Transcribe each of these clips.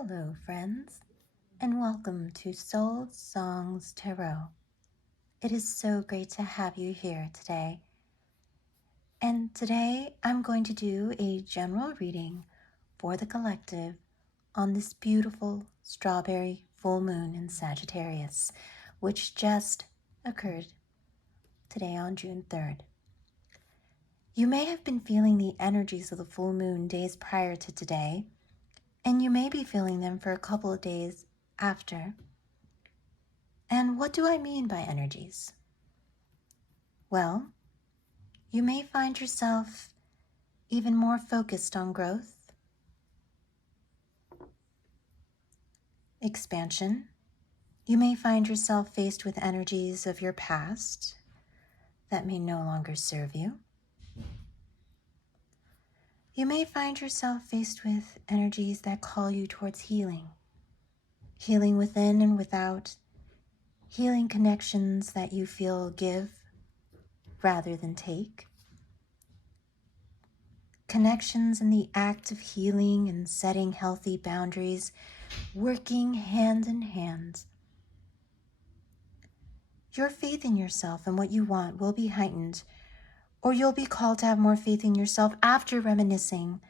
Hello, friends, and welcome to Soul Songs Tarot. It is so great to have you here today. And today I'm going to do a general reading for the collective on this beautiful strawberry full moon in Sagittarius, which just occurred today on June 3rd. You may have been feeling the energies of the full moon days prior to today, and you may be feeling them for a couple of days after. And what do I mean by energies? Well, you may find yourself even more focused on growth, expansion. You may find yourself faced with energies of your past that may no longer serve you. You may find yourself faced with energies that call you towards healing, healing within and without, healing connections that you feel give rather than take. Connections in the act of healing and setting healthy boundaries, working hand in hand. Your faith in yourself and what you want will be heightened, or you'll be called to have more faith in yourself after reminiscing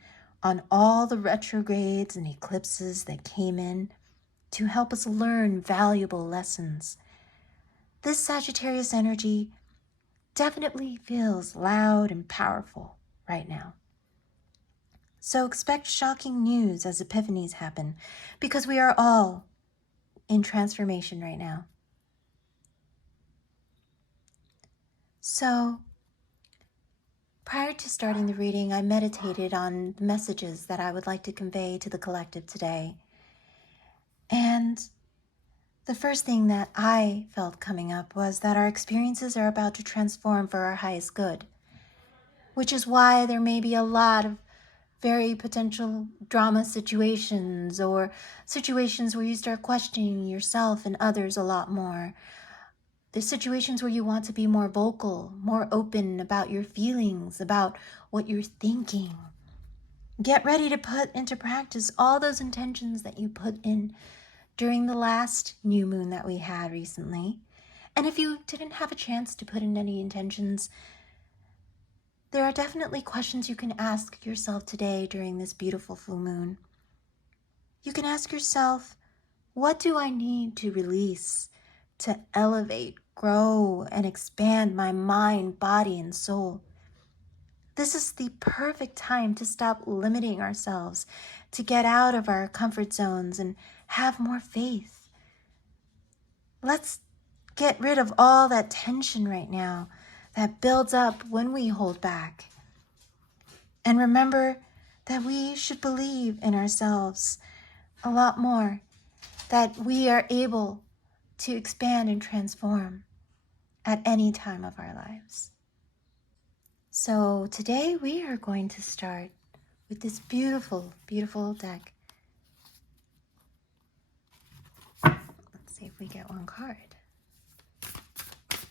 on all the retrogrades and eclipses that came in to help us learn valuable lessons. This Sagittarius energy definitely feels loud and powerful right now. So expect shocking news as epiphanies happen, because we are all in transformation right now. So, prior to starting the reading, I meditated on the messages that I would like to convey to the collective today. And the first thing that I felt coming up was that our experiences are about to transform for our highest good, which is why there may be a lot of very potential drama situations or situations where you start questioning yourself and others a lot more. There's situations where you want to be more vocal, more open about your feelings, about what you're thinking. Get ready to put into practice all those intentions that you put in during the last new moon that we had recently. And if you didn't have a chance to put in any intentions, there are definitely questions you can ask yourself today during this beautiful full moon. You can ask yourself, what do I need to release to elevate, grow, and expand my mind, body, and soul? This is the perfect time to stop limiting ourselves, to get out of our comfort zones and have more faith. Let's get rid of all that tension right now that builds up when we hold back. And remember that we should believe in ourselves a lot more, that we are able to expand and transform at any time of our lives. So today we are going to start with this beautiful, beautiful deck. Let's see if we get one card.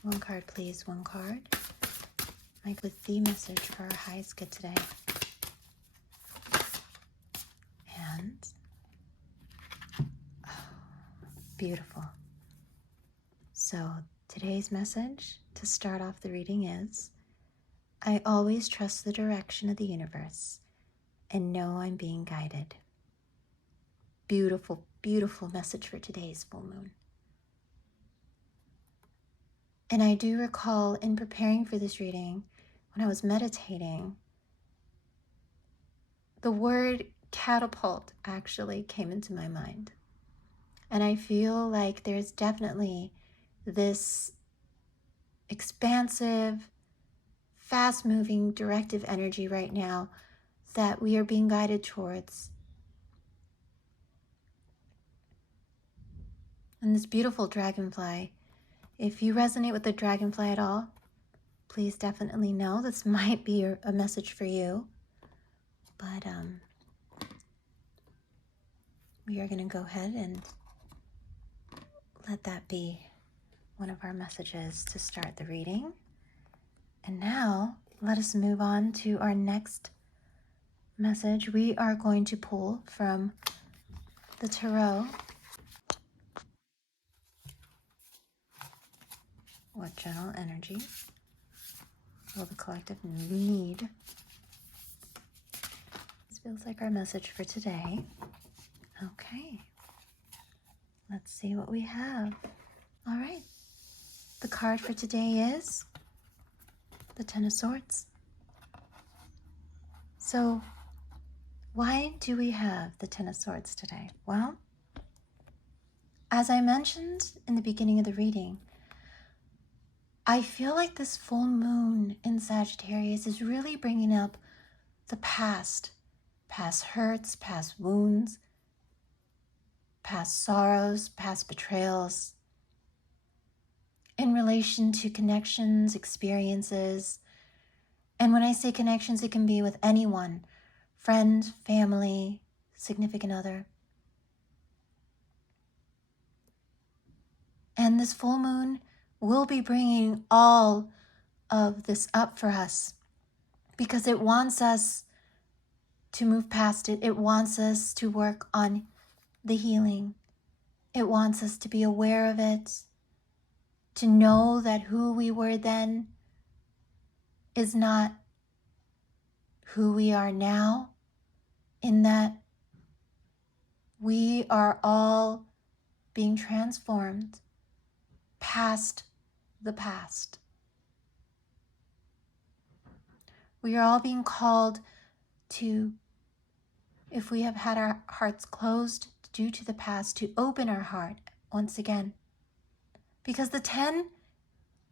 One card, please, one card. Like with the message for our highest good today. And, oh, beautiful. So today's message to start off the reading is, I always trust the direction of the universe and know I'm being guided. Beautiful, beautiful message for today's full moon. And I do recall in preparing for this reading, when I was meditating, the word catapult actually came into my mind. And I feel like there's definitely this expansive, fast-moving, directive energy right now that we are being guided towards. And this beautiful dragonfly, if you resonate with the dragonfly at all, please definitely know this might be a message for you. But we are going to go ahead and let that be one of our messages to start the reading. And now let us move on to our next message. We are going to pull from the Tarot. What general energy will the collective need? This feels like our message for today. Okay. Let's see what we have. All right. The card for today is the Ten of Swords. So, why do we have the Ten of Swords today? Well, as I mentioned in the beginning of the reading, I feel like this full moon in Sagittarius is really bringing up the past hurts, past wounds, past sorrows, past betrayals, in relation to connections, experiences. And when I say connections, it can be with anyone, friend, family, significant other. And this full moon will be bringing all of this up for us because it wants us to move past it. It wants us to work on the healing. It wants us to be aware of it, to know that who we were then is not who we are now, in that we are all being transformed past the past. We are all being called to, if we have had our hearts closed due to the past, to open our heart once again. Because the 10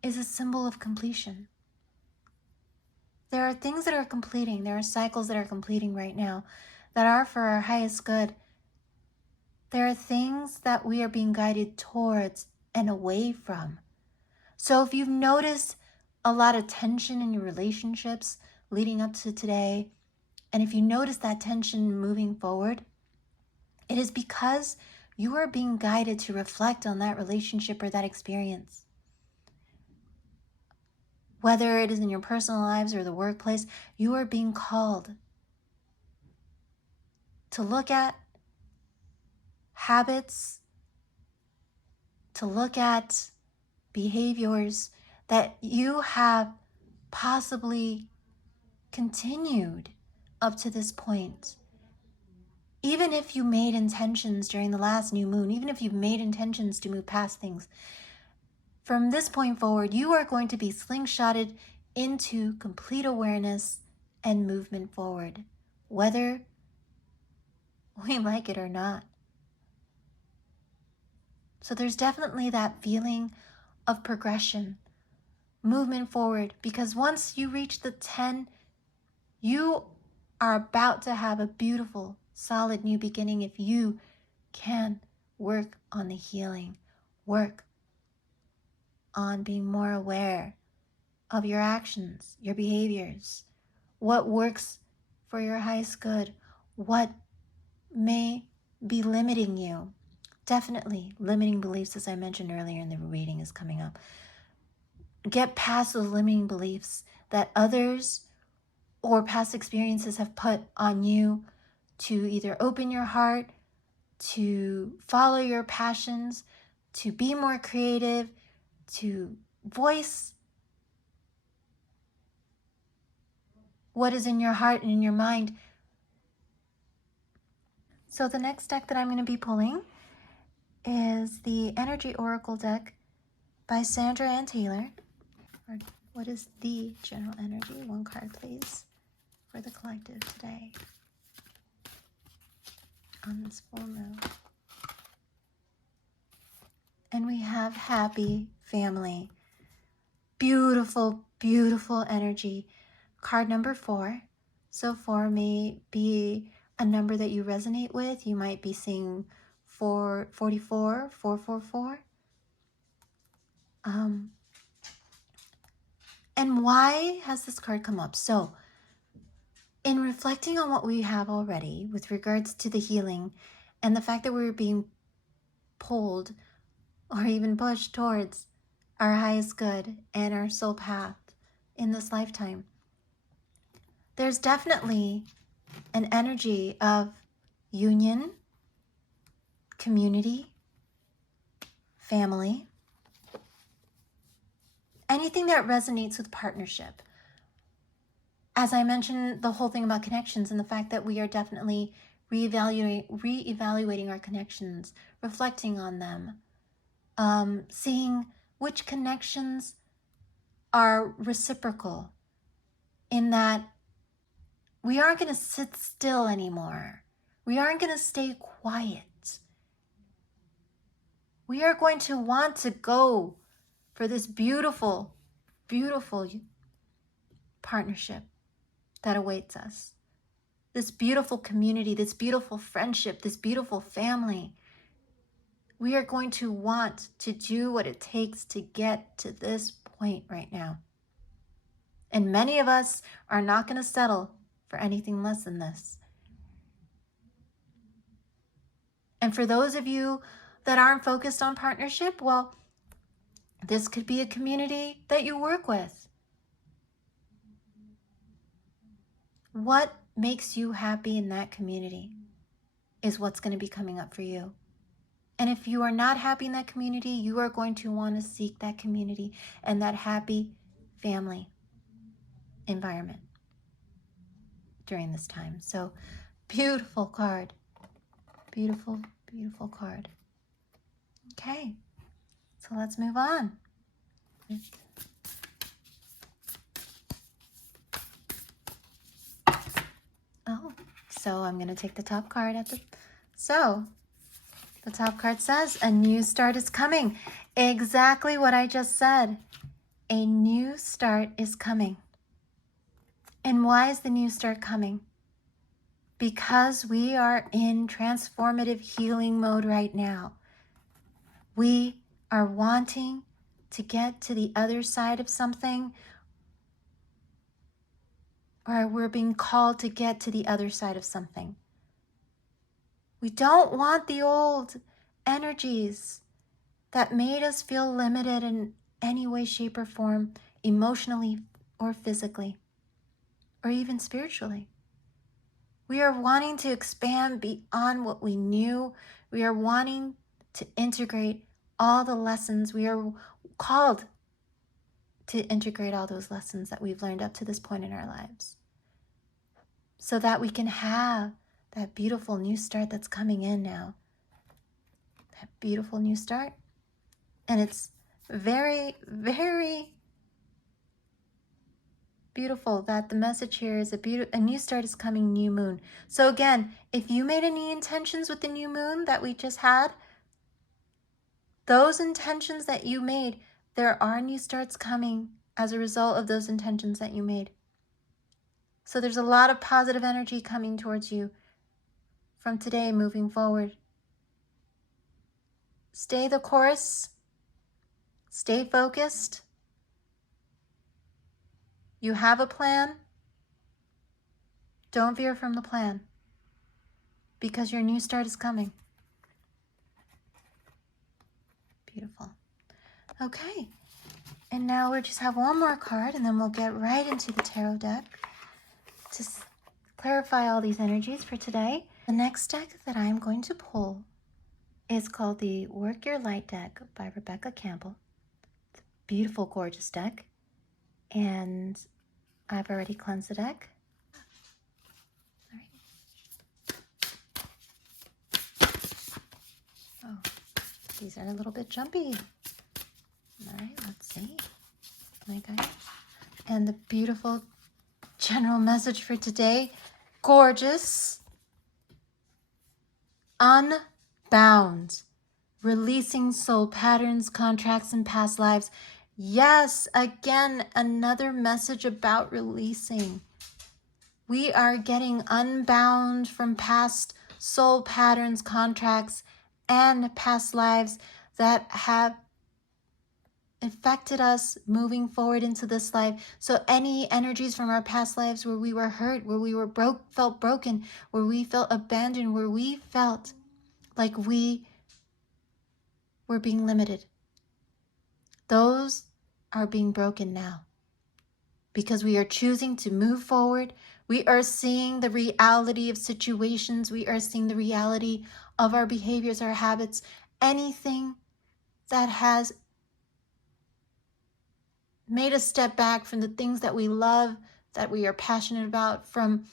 is a symbol of completion. There are things that are completing. There are cycles that are completing right now that are for our highest good. There are things that we are being guided towards and away from. So if you've noticed a lot of tension in your relationships leading up to today, and if you notice that tension moving forward, it is because you are being guided to reflect on that relationship or that experience. Whether it is in your personal lives or the workplace, you are being called to look at habits, to look at behaviors that you have possibly continued up to this point. Even if you made intentions during the last new moon, even if you've made intentions to move past things, from this point forward, you are going to be slingshotted into complete awareness and movement forward, whether we like it or not. So there's definitely that feeling of progression, movement forward, because once you reach the 10, you are about to have a beautiful, solid new beginning if you can work on the healing, work on being more aware of your actions, your behaviors, what works for your highest good, what may be limiting you. Definitely limiting beliefs, as I mentioned earlier in the reading, is coming up. Get past those limiting beliefs that others or past experiences have put on you to either open your heart, to follow your passions, to be more creative, to voice what is in your heart and in your mind. So the next deck that I'm going to be pulling is the Energy Oracle deck by Sandra Ann Taylor. Or what is the general energy? One card, please, for the collective today on this full moon. And we have happy family. Beautiful, beautiful energy. Card number 4. So 4 may be a number that you resonate with. You might be seeing 444, 444. And why has this card come up? So, in reflecting on what we have already with regards to the healing and the fact that we're being pulled or even pushed towards our highest good and our soul path in this lifetime, there's definitely an energy of union, community, family, anything that resonates with partnership. As I mentioned, the whole thing about connections and the fact that we are definitely reevaluating our connections, reflecting on them, seeing which connections are reciprocal, in that we aren't going to sit still anymore. We aren't going to stay quiet. We are going to want to go for this beautiful, beautiful partnership that awaits us. This beautiful community, this beautiful friendship, this beautiful family. We are going to want to do what it takes to get to this point right now. And many of us are not going to settle for anything less than this. And for those of you that aren't focused on partnership, well, this could be a community that you work with. What makes you happy in that community is what's going to be coming up for you. And if you are not happy in that community, you are going to want to seek that community and that happy family environment during this time. So, beautiful card. Beautiful, beautiful card. Okay, so let's move on. Oh, so I'm going to take the top card at the... So, the top card says, a new start is coming. Exactly what I just said. A new start is coming. And why is the new start coming? Because we are in transformative healing mode right now. We are wanting to get to the other side of something, or we're being called to get to the other side of something. We don't want the old energies that made us feel limited in any way, shape, or form, emotionally or physically, or even spiritually. We are wanting to expand beyond what we knew. We are wanting to integrate all the lessons. We are called to integrate all those lessons that we've learned up to this point in our lives, so that we can have that beautiful new start that's coming in now. That beautiful new start. And it's very, very beautiful that the message here is a new start is coming, new moon. So again, if you made any intentions with the new moon that we just had, those intentions that you made, there are new starts coming as a result of those intentions that you made. So there's a lot of positive energy coming towards you from today moving forward. Stay the course. Stay focused. You have a plan. Don't veer from the plan, because your new start is coming. Beautiful. Okay, and now we just have one more card, and then we'll get right into the tarot deck to clarify all these energies for today. The next deck that I'm going to pull is called the Work Your Light deck by Rebecca Campbell. It's a beautiful, gorgeous deck, and I've already cleansed the deck. All right. Oh, these are a little bit jumpy. All right, let's see. Okay. And the beautiful general message for today, gorgeous, unbound, releasing soul patterns, contracts, and past lives. Yes, again, another message about releasing. We are getting unbound from past soul patterns, contracts, and past lives that have affected us moving forward into this life. So any energies from our past lives where we were hurt, where we were felt broken, where we felt abandoned, where we felt like we were being limited, those are being broken now, because we are choosing to move forward. We are seeing the reality of situations. We are seeing the reality of our behaviors, our habits, anything that has made us step back from the things that we love, that we are passionate about, from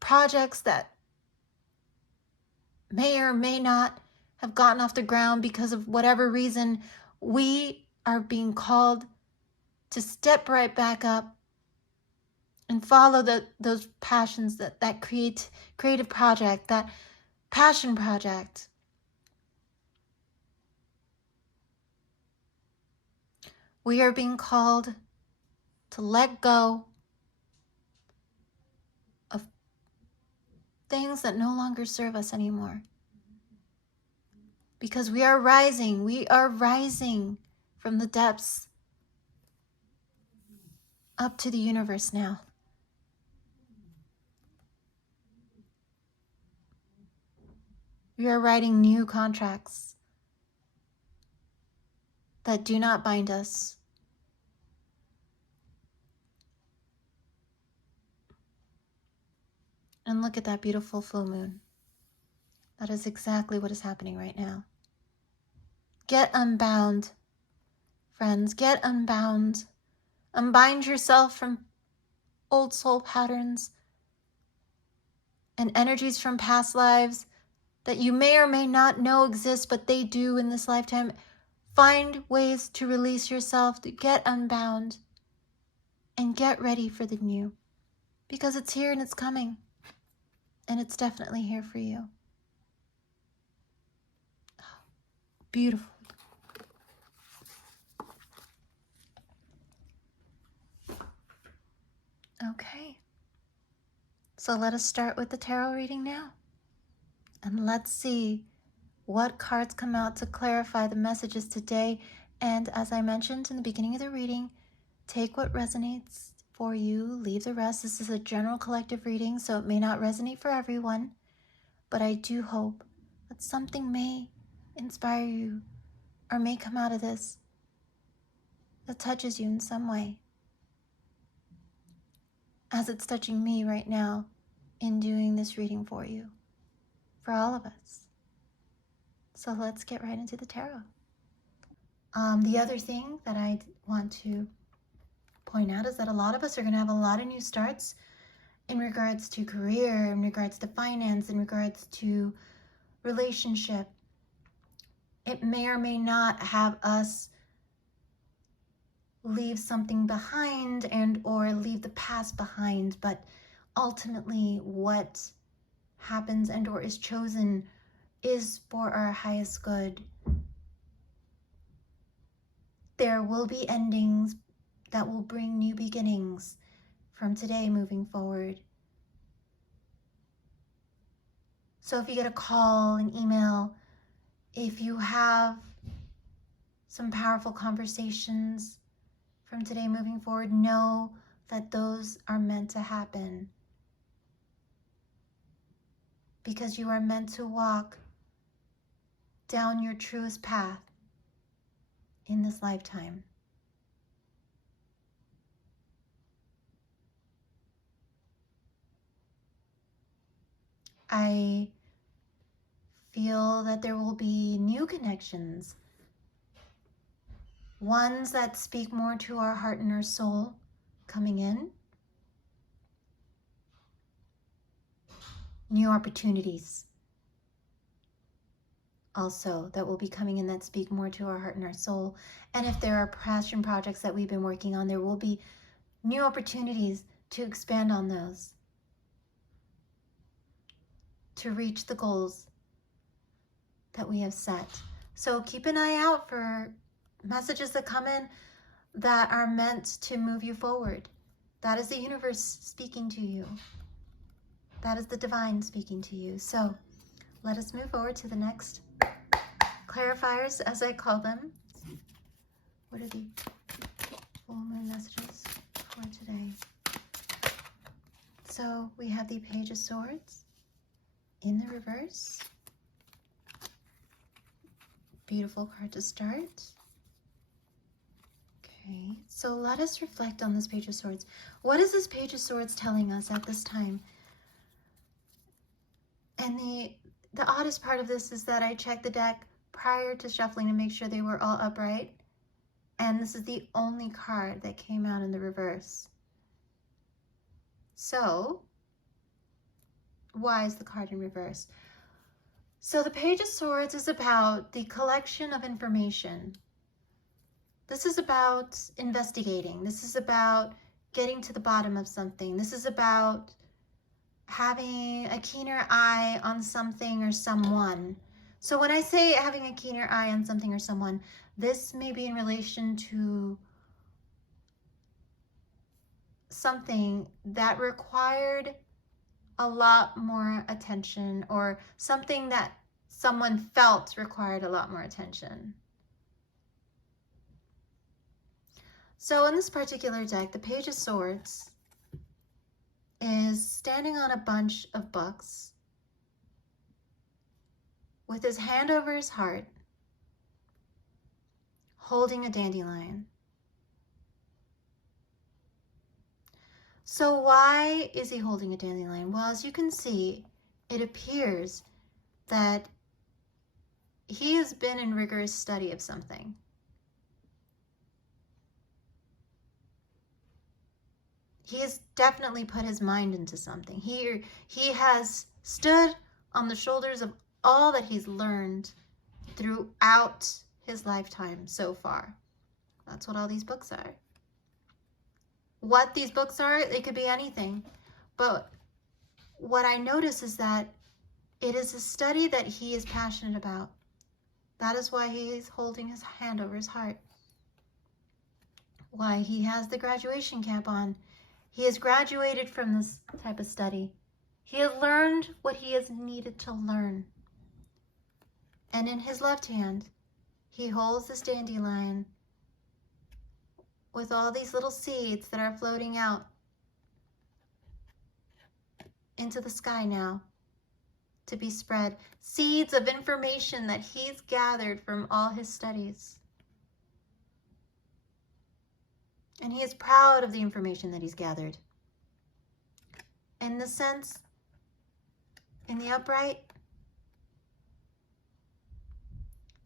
projects that may or may not have gotten off the ground because of whatever reason. We are being called to step right back up and follow those passions, that creative project, that passion project. We are being called to let go of things that no longer serve us anymore. Because we are rising from the depths up to the universe now. We are writing new contracts that do not bind us. And look at that beautiful full moon. That is exactly what is happening right now. Get unbound, friends. Get unbound. Unbind yourself from old soul patterns and energies from past lives that you may or may not know exist, but they do in this lifetime. Find ways to release yourself, to get unbound, and get ready for the new. Because it's here and it's coming. And it's definitely here for you. Beautiful. Okay. So let us start with the tarot reading now. And let's see what cards come out to clarify the messages today. And as I mentioned in the beginning of the reading, take what resonates for you, leave the rest. This is a general collective reading, so it may not resonate for everyone, but I do hope that something may inspire you or may come out of this that touches you in some way, as it's touching me right now in doing this reading for you, for all of us. So let's get right into the tarot. The other thing that I want to point out is that a lot of us are going to have a lot of new starts in regards to career, in regards to finance, in regards to relationship. It may or may not have us leave something behind and or leave the past behind, but ultimately what happens and or is chosen is for our highest good. There will be endings that will bring new beginnings from today moving forward. So if you get a call, an email, if you have some powerful conversations from today moving forward, know that those are meant to happen. Because you are meant to walk down your truest path in this lifetime. I feel that there will be new connections, ones that speak more to our heart and our soul coming in, new opportunities also that will be coming in that speak more to our heart and our soul. And if there are passion projects that we've been working on, there will be new opportunities to expand on those, to reach the goals that we have set. So keep an eye out for messages that come in that are meant to move you forward. That is the universe speaking to you. That is the divine speaking to you. So let us move forward to the next clarifiers, as I call them. What are the full moon messages for today? So we have the Page of Swords in the reverse. Beautiful card to start. Okay, so let us reflect on this Page of Swords. What is this Page of Swords telling us at this time? And the oddest part of this is that I checked the deck prior to shuffling to make sure they were all upright. And this is the only card that came out in the reverse. So, why is the card in reverse? So the Page of Swords is about the collection of information. This is about investigating. This is about getting to the bottom of something. This is about having a keener eye on something or someone. So when I say having a keener eye on something or someone, this may be in relation to something that required a lot more attention, or something that someone felt required a lot more attention. So in this particular deck, the Page of Swords is standing on a bunch of books with his hand over his heart, holding a dandelion. So why is he holding a dandelion? Well, as you can see, it appears that he has been in rigorous study of something. He has definitely put his mind into something. He has stood on the shoulders of all that he's learned throughout his lifetime so far. That's what all these books are. What these books are, it could be anything. But what I notice is that it is a study that he is passionate about. That is why he is holding his hand over his heart. Why he has the graduation cap on. He has graduated from this type of study. He has learned what he has needed to learn. And in his left hand, he holds this dandelion with all these little seeds that are floating out into the sky now to be spread. Seeds of information that he's gathered from all his studies. And he is proud of the information that he's gathered. In the sense, in the upright,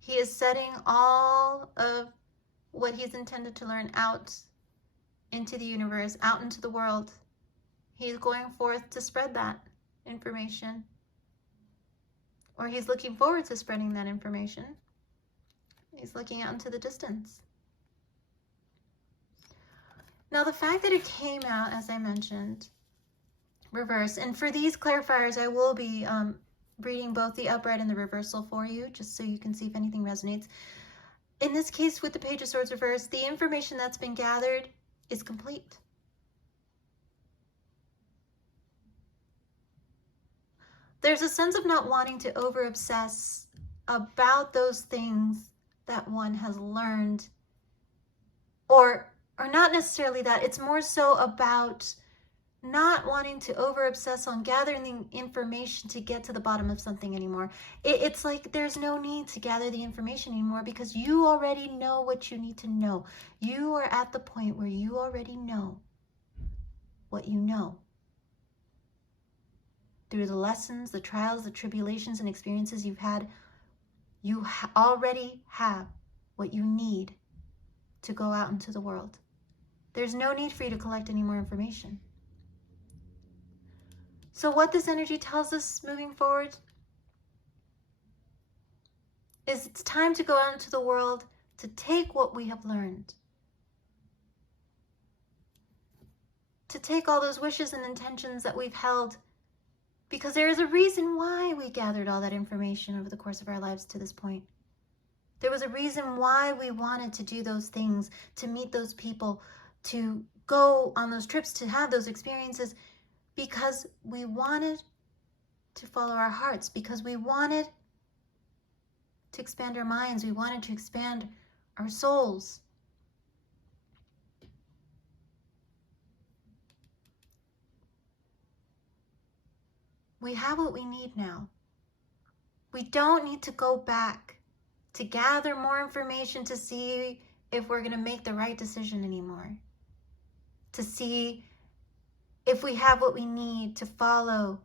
he is setting all of what he's intended to learn out into the universe, out into the world. He is going forth to spread that information. Or he's looking forward to spreading that information. He's looking out into the distance. Now, the fact that it came out, as I mentioned, reverse, and for these clarifiers, I will be reading both the upright and the reversal for you, just so you can see if anything resonates. In this case, with the Page of Swords reverse, the information that's been gathered is complete. There's a sense of not wanting to over-obsess about those things that one has learned, or not necessarily that. It's more so about not wanting to over-obsess on gathering the information to get to the bottom of something anymore. It's like there's no need to gather the information anymore because you already know what you need to know. You are at the point where you already know what you know. Through the lessons, the trials, the tribulations, and experiences you've had, you already have what you need to go out into the world. There's no need for you to collect any more information. So what this energy tells us moving forward is it's time to go out into the world to take what we have learned. To take all those wishes and intentions that we've held, because there is a reason why we gathered all that information over the course of our lives to this point. There was a reason why we wanted to do those things, to meet those people, to go on those trips, to have those experiences, because we wanted to follow our hearts, because we wanted to expand our minds, we wanted to expand our souls. We have what we need now. We don't need to go back to gather more information to see if we're going to make the right decision anymore, to see if we have what we need to follow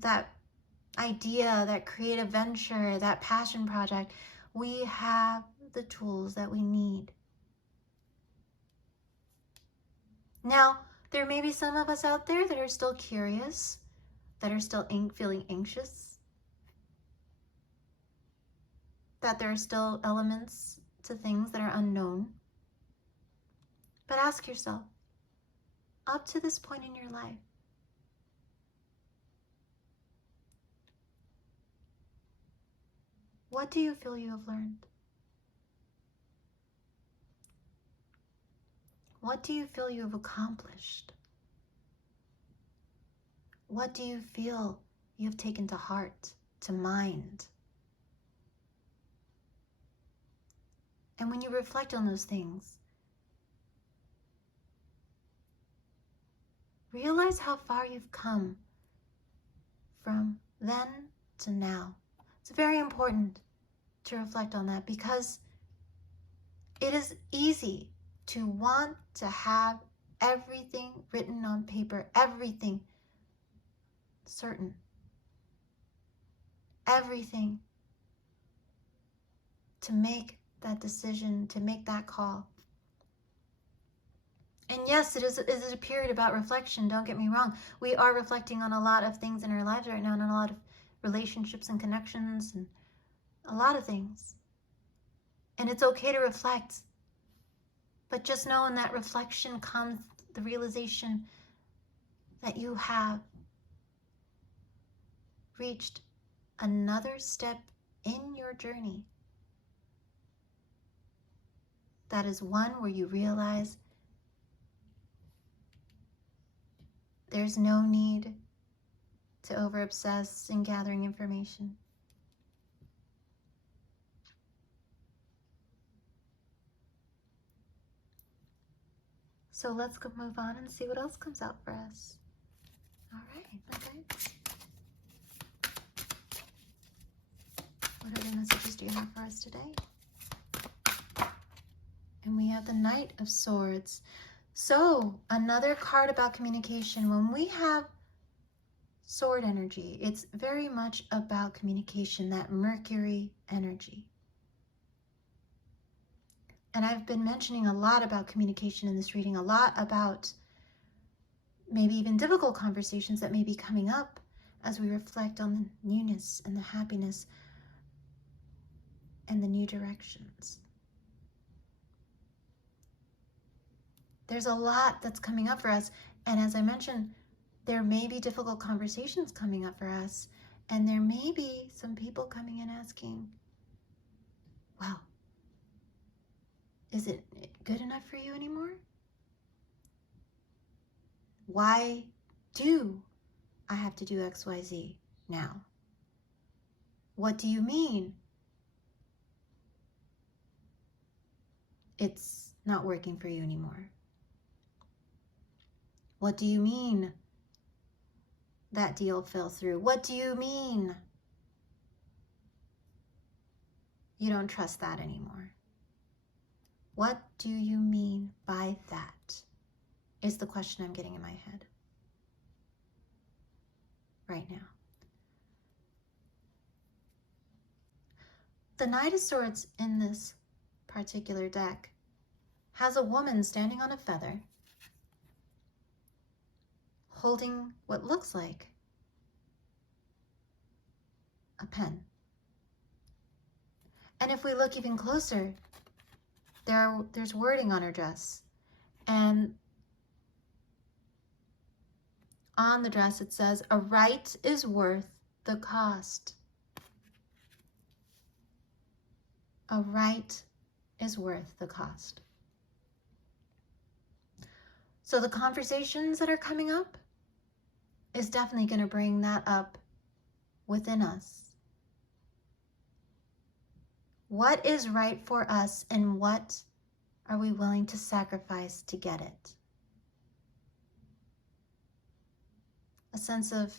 that idea, that creative venture, that passion project. We have the tools that we need. Now, there may be some of us out there that are still curious, that are still feeling anxious, that there are still elements to things that are unknown. But ask yourself, up to this point in your life, what do you feel you have learned? What do you feel you have accomplished? What do you feel you have taken to heart, to mind? And when you reflect on those things, realize how far you've come from then to now. It's very important to reflect on that, because it is easy to want to have everything written on paper, everything certain, everything to make that decision, to make that call. And yes, it is a period about reflection, don't get me wrong. We are reflecting on a lot of things in our lives right now, and a lot of relationships and connections and a lot of things. And it's okay to reflect, but just know in that reflection comes the realization that you have reached another step in your journey. That is one where you realize there's no need to over-obsess in gathering information. So let's go move on and see what else comes out for us. All right, okay. What other messages do you have for us today? And we have the Knight of Swords. So, another card about communication. When we have sword energy, it's very much about communication, that Mercury energy. And I've been mentioning a lot about communication in this reading, a lot about maybe even difficult conversations that may be coming up as we reflect on the newness and the happiness and the new directions. There's a lot that's coming up for us. And as I mentioned, there may be difficult conversations coming up for us. And there may be some people coming in asking, well, is it good enough for you anymore? Why do I have to do XYZ now? What do you mean it's not working for you anymore? What do you mean that deal fell through? What do you mean you don't trust that anymore? What do you mean by that? Is the question I'm getting in my head right now. The Knight of Swords in this particular deck has a woman standing on a feather, holding what looks like a pen. And if we look even closer, there's wording on her dress. And on the dress it says, "A right is worth the cost." A right is worth the cost. So the conversations that are coming up is definitely going to bring that up within us. What is right for us, and what are we willing to sacrifice to get it? A sense of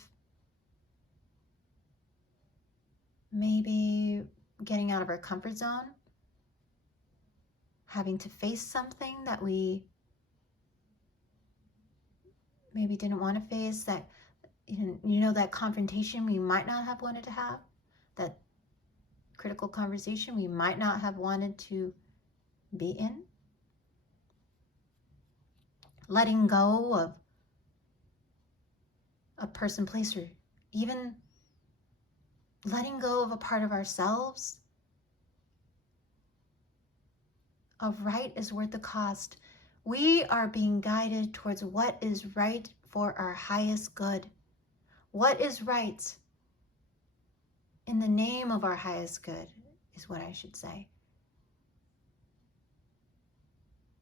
maybe getting out of our comfort zone, having to face something that we maybe didn't want to face, that, that confrontation we might not have wanted to have, that critical conversation we might not have wanted to be in. Letting go of a person, place, or even letting go of a part of ourselves. Of right is worth the cost. We are being guided towards what is right for our highest good. What is right in the name of our highest good is what I should say.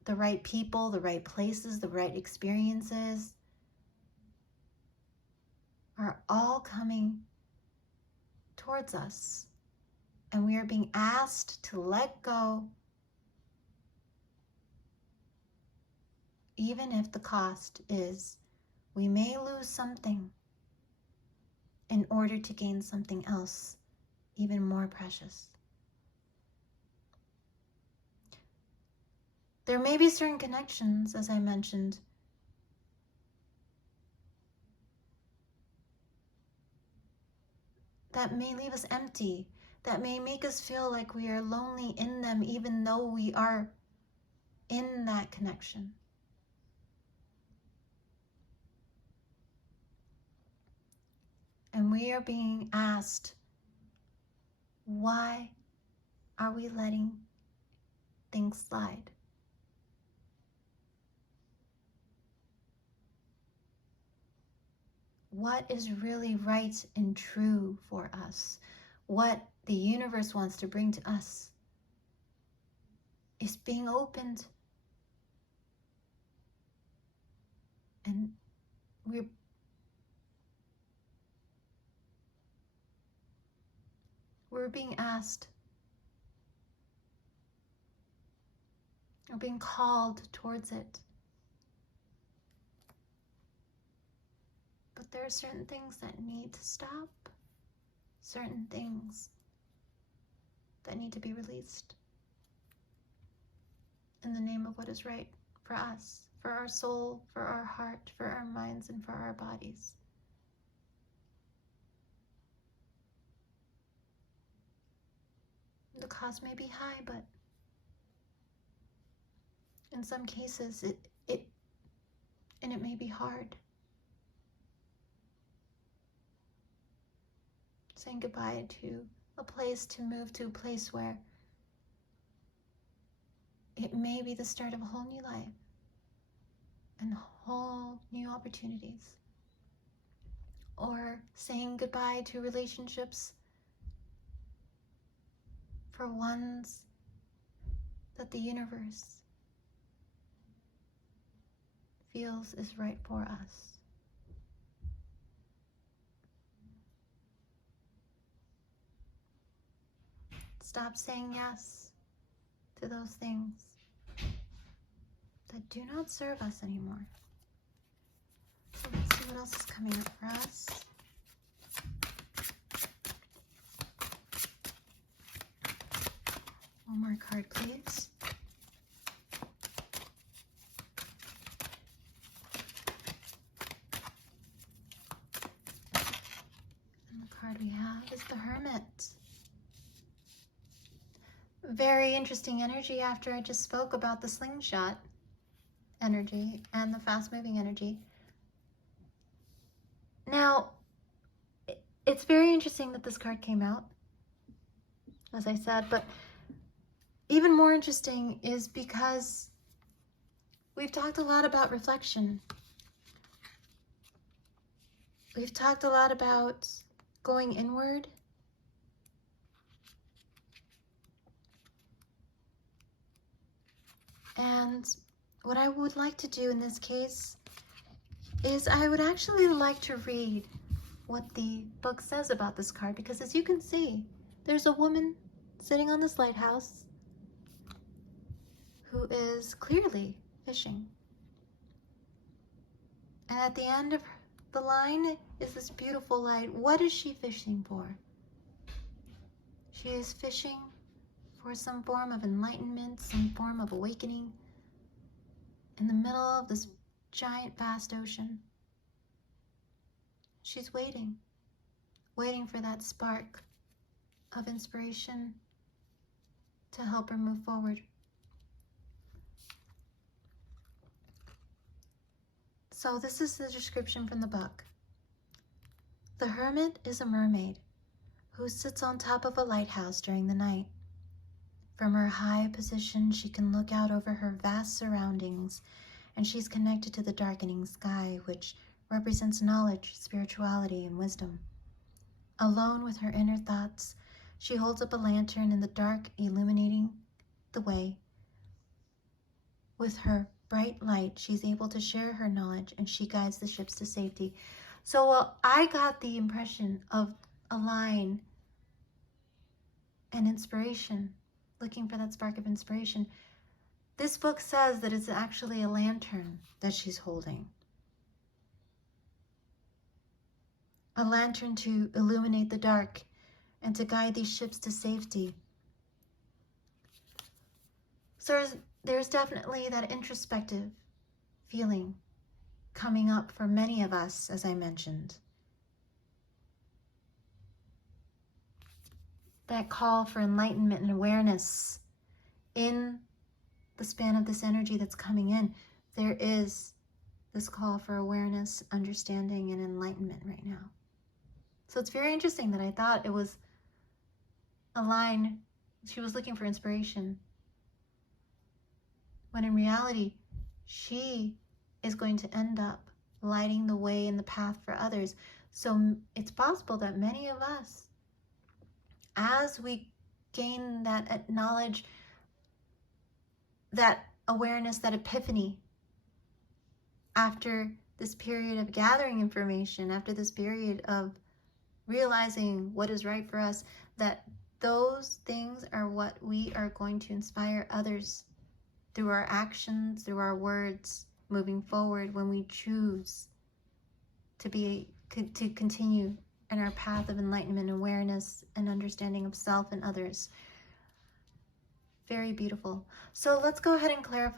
The right people, the right places, the right experiences are all coming towards us. And we are being asked to let go, even if the cost is we may lose something in order to gain something else even more precious. There may be certain connections, as I mentioned, that may leave us empty, that may make us feel like we are lonely in them, even though we are in that connection. And we are being asked, why are we letting things slide? What is really right and true for us? What the universe wants to bring to us is being opened. And we're being asked, we're being called towards it. But there are certain things that need to stop, certain things that need to be released in the name of what is right for us, for our soul, for our heart, for our minds, and for our bodies. The cost may be high, but in some cases it may be hard. Saying goodbye to a place, to move to a place where it may be the start of a whole new life and whole new opportunities. Or saying goodbye to relationships for ones that the universe feels is right for us. Stop saying yes to those things that do not serve us anymore. So let's see what else is coming up for us. One more card, please. And the card we have is the Hermit. Very interesting energy after I just spoke about the slingshot energy and the fast-moving energy. Now, it's very interesting that this card came out, as I said, but even more interesting is because we've talked a lot about reflection. We've talked a lot about going inward. And what I would like to do in this case is I would actually like to read what the book says about this card, because as you can see, there's a woman sitting on this lighthouse who is clearly fishing. And at the end of the line is this beautiful light. What is she fishing for? She is fishing for some form of enlightenment, some form of awakening in the middle of this giant, vast ocean. She's waiting for that spark of inspiration to help her move forward. So this is the description from the book. The hermit is a mermaid who sits on top of a lighthouse during the night. From her high position, she can look out over her vast surroundings, and she's connected to the darkening sky, which represents knowledge, spirituality, and wisdom. Alone with her inner thoughts, she holds up a lantern in the dark, illuminating the way. With her bright light, she's able to share her knowledge, and she guides the ships to safety. So I got the impression of a line and inspiration, looking for that spark of inspiration. This book says that it's actually a lantern that she's holding. A lantern to illuminate the dark and to guide these ships to safety. So there's definitely that introspective feeling coming up for many of us, as I mentioned. That call for enlightenment and awareness in the span of this energy that's coming in. There is this call for awareness, understanding, and enlightenment right now. So it's very interesting that I thought it was a line, she was looking for inspiration, when in reality, she is going to end up lighting the way and the path for others. So it's possible that many of us, as we gain that knowledge, that awareness, that epiphany, after this period of gathering information, after this period of realizing what is right for us, that those things are what we are going to inspire others through our actions, through our words, moving forward when we choose to continue in our path of enlightenment, awareness, and understanding of self and others. Very beautiful. So let's go ahead and clarify